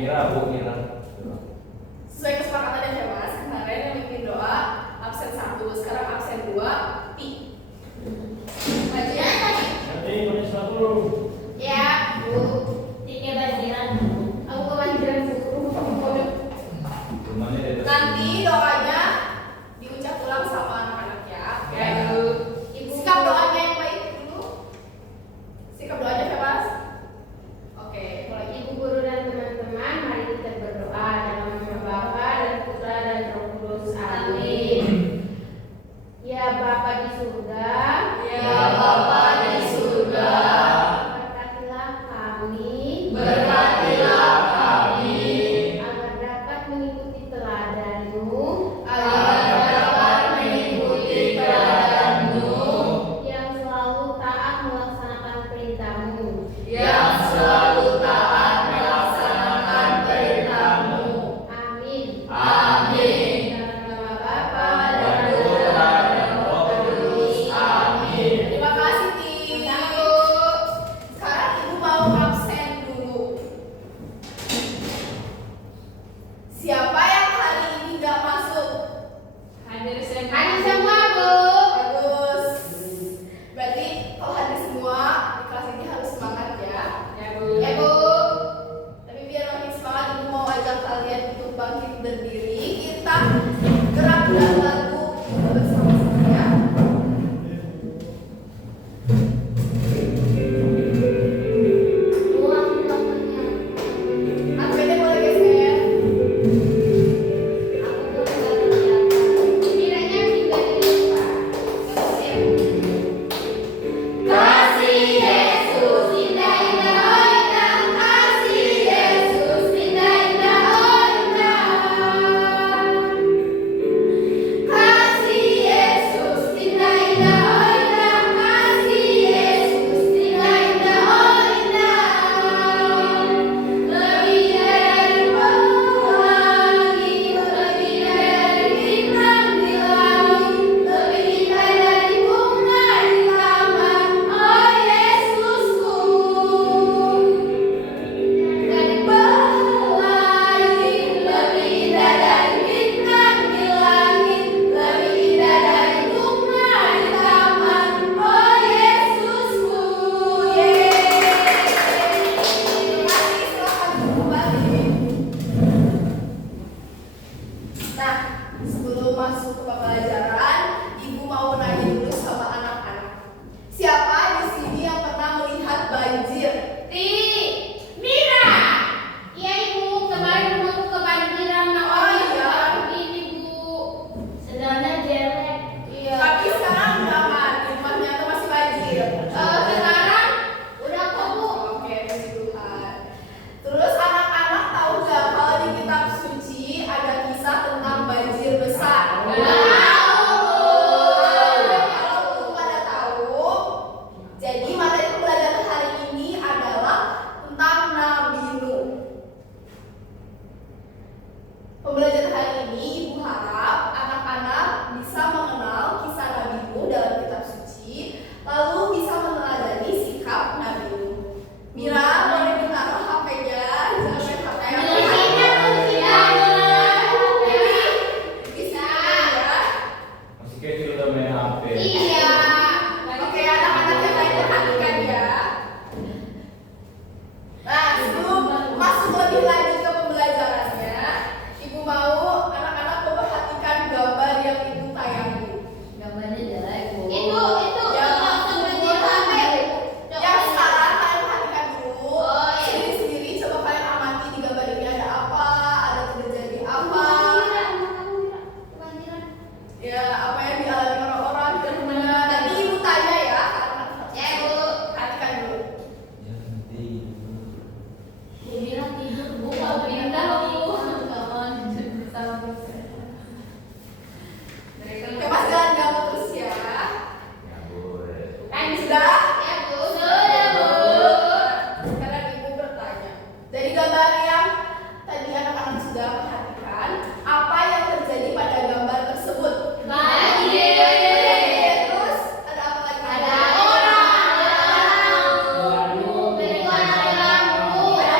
Mira, Bu, Mira. Sesuai kesepakatan ya Mas, kemarin yang bikin doa absen 1, sekarang absen 2, Pi. Bajiran tadi? Nanti boleh satu. Ya, Bu. Tiga bajiran. Aku kebanjiran Bu. Nanti doanya diucap ulang sama anak-anak ya. Ya. Ibu sikap doanya yang baik dulu. Sikap doanya ya Mas. Oke, mulai. Ibu guru dan teman-teman, mari kita berdoa dalam nama Bapa dan Putra dan Roh Kudus. Amin. Ya Bapa di surga, Ya Bapa di surga, berkatilah kami, berkatilah kami, agar dapat mengikuti teladan-Mu agar dapat mengikuti teladan-Mu yang selalu taat melaksanakan perintah-Mu. yang selalu taat melaksanakan perintah-Mu. Amin. Amin. Dalam nama Bapa Dan Putra dan Roh Kudus. Amin. Terima kasih Tim. Sekarang Ibu mau absen dulu. Siapa yang hari ini nggak masuk? Hadir semua, Bu. Bagus. Berarti kalau hadir semua di kelas ini harus semangat ya. Ya, Bu. Ya Bu. Tapi biar makin semangat, Ibu mau ajak kalian untuk bangkit berdiri. Kita gerak dan lagu bersama-sama ya. Advennya boleh geser. Kiranya kita dilipat. Kasih Yesus indah indah oh indah, kasih Yesus indah indah oh indah, kasih Yesus indah indah oh indah, kasih Yesus indah indah oh indah, lebih dari pelangi, lebih dari bintang di langit, lebih indah dari bunga di taman, oh Yesusku. Dari pelangi, lebih indah dari bintang di langit, lebih indah dari bunga di taman, oh Yesusku. Terima kasih, silakan kembali. Nah, sebelum masuk ke pembelajaran, Ibu mau nanya dulu sama anak-anak. Siapa di sini yang pernah melihat banjir? Mira. Iya Ibu, kemarin rumahku kebanjiran. Oh, iya. Ini Bu, sendalnya jelek. Iya. Tapi sekarang udah aman, di rumahnya tuh masih banjir. Sekarang udah kok Bu. Oke, puji Tuhan. Terus anak-anak tahu nggak kalau di kitab suci ada kisah tentang banjir besar? Kalau belum pada tahu, jadi materi pembelajaran hari ini adalah tentang Nabi Nuh. Pembelajaran hari ini Ibu harap anak-anak bisa mengenal kisah Nabi Nuh dalam kitab suci, lalu bisa meneladani sikap Nabi Nuh. Mira, boleh ditaruh HP-nya, jangan main HP yang bisa ya. Masih kecil udah main HP. Iya. Oke, anak-anak yang lain perhatikan ya. Nah, sebelum masuk lebih lanjut ke pembelajarannya, Ibu mau anak-anak memperhatikan gambar yang Ibu tayangin. Gambarnya jelek Bu. Itu yang sebenarnya HP. Coba Yang sekarang kalian perhatikan dulu. Oh, iya. Sendiri-sendiri coba kalian amati di gambar ini ada apa, ada terjadi apa. Ya, apa yang dialami orang-orang di rumahnya. Nanti Ibu tanya ya. Ya, Bu. Perhatikan dulu. Mira tidur Bu, mau pindah Bu. Oke, Mas jalan gabut terus ya. Ya boleh. Sudah? Ya Bu. Sudah, Bu. Sekarang Ibu bertanya. Dari gambar yang tadi anak-anak sudah perhatikan, apa yang terjadi pada gambar tersebut? Banjir. Terus ada apa lagi? Ada orang. Ada lampu. Ada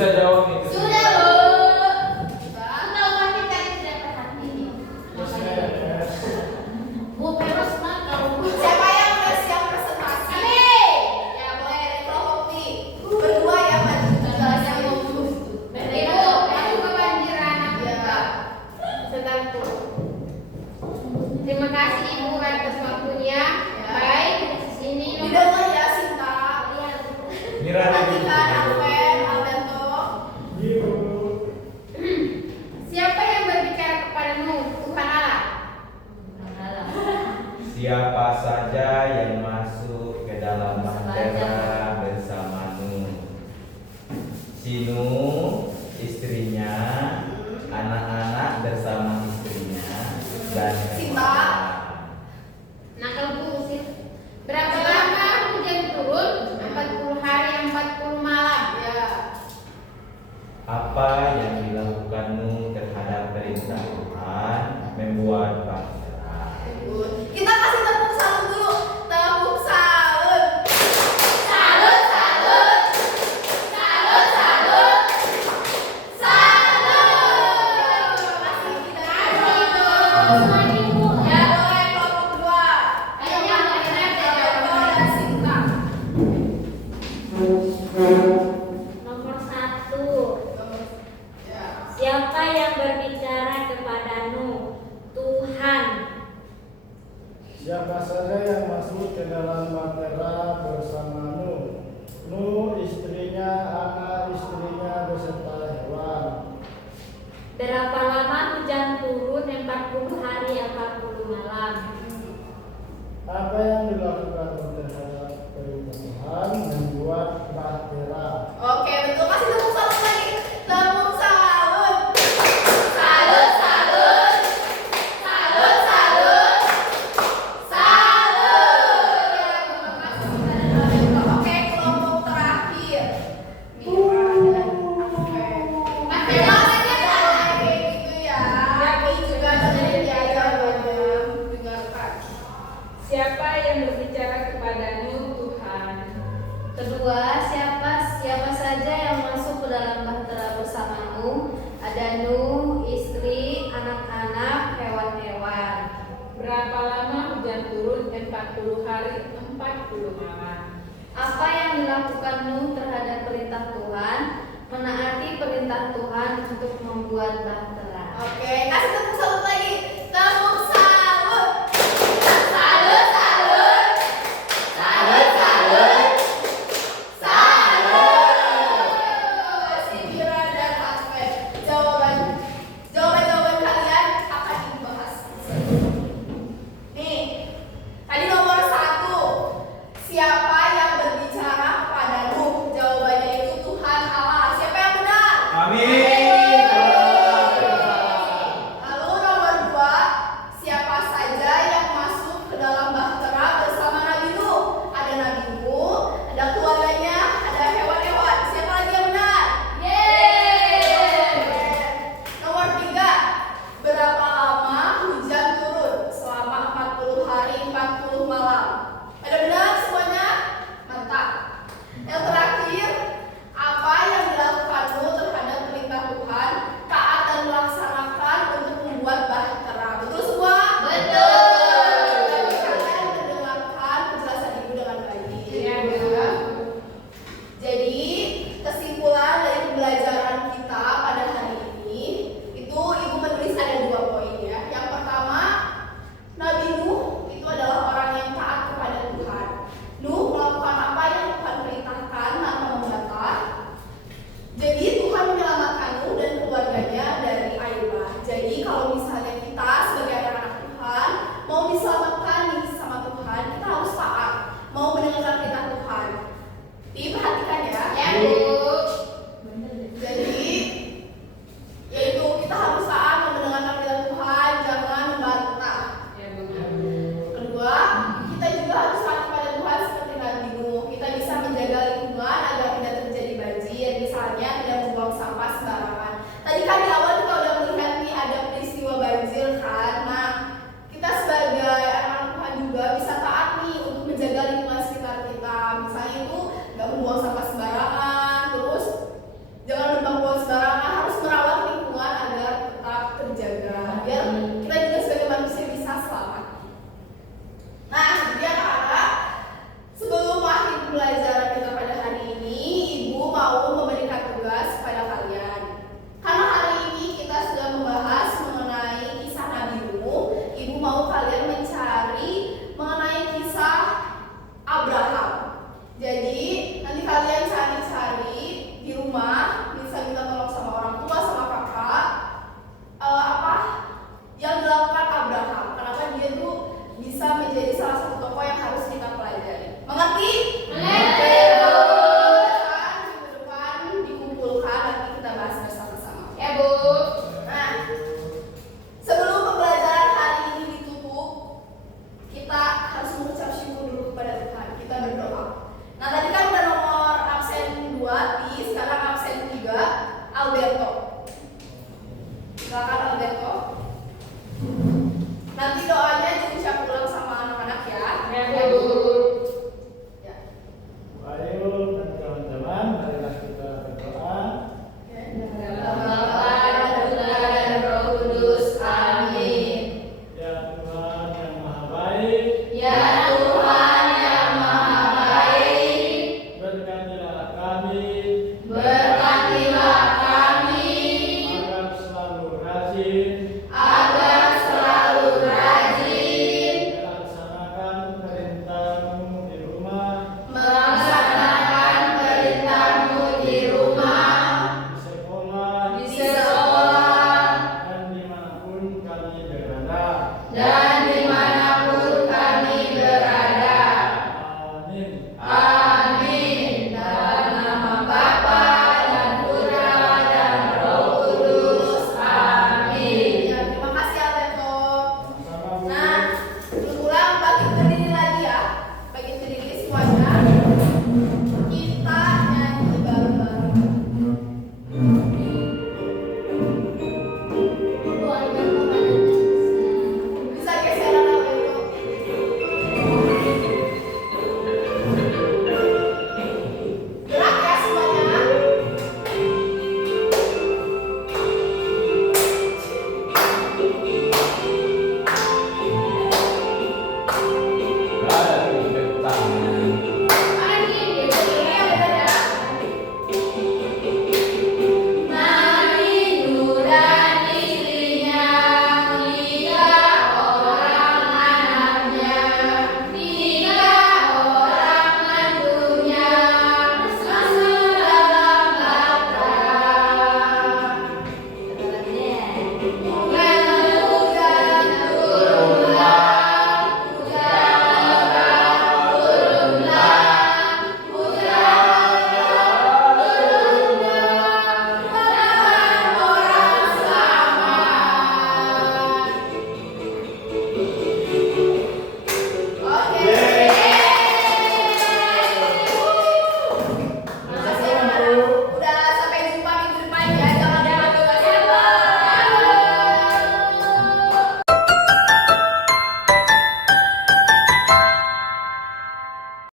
bisa jawab nih. Sudah, Bu. Tahu tapi tadi tidak perhati. Bu Peros mah kalau Siapa yang udah siap presentasi? Ya boleh dari kelompok B. Berdua ya maju jelasnya ngomong. Ibu, aku kebanjiran aku Ya. juga. Sebentar. Terima kasih Ibu atas waktunya. Baik, ini Didengar ya Sinta. Mira Atika, Alven, Alberto. Siapa yang berbicara kepadamu? Tuhan Allah. Siapa saja yang masuk ke dalam bahtera bersamamu? Sinu, istrinya, anak-anak bersama istrinya, dan Sinta. Nah kalau Bu usir, berapa lama hujan turun? 40 hari 40 malam. Ya. apa yang dilakukanmu terhadap perintah Tuhan membuat bahtera? Kita kasih tepuk salut dulu. Tepuk salut. Salut, salut. Salut, salut. Salut. Terima kasih kita. Ibu. Ya boleh kelompok kedua. Ayo, yang lainnya ada Alberto dan Sinta. Nomor 1. Ya. Siapa yang berbicara kepadamu? Tuhan. Siapa saja yang masuk ke dalam bahtera bersamamu? Nuh, istrinya, anak istrinya beserta hewan. Berapa lama hujan turun? 40 hari 40 malam. Apa yang dilakukan terhadap perintah Tuhan membuat bahtera? Oke, betul. Kasih tepuk salut lagi. Tepuk salut. Salut, salut. Salut, salut. Salut. Terima kasih kita dan Alberto. Oke, kelompok terakhir. Mira dan Oke. Mas Bella aja kayak gitu ya. Tapi juga dengerin ya jawabannya. Dengarkan. Siapa yang berbicara kepadamu Tuhan? Kedua, siapa saja yang masuk ke dalam bahtera bersamamu? Ada Nuh, istri, anak-anak, hewan-hewan. Berapa lama hujan turun? 40 hari 40 malam. Apa yang dilakukan Nuh terhadap perintah Tuhan? Menaati perintah Tuhan untuk membuat bahtera. Oke, kasih tepuk salut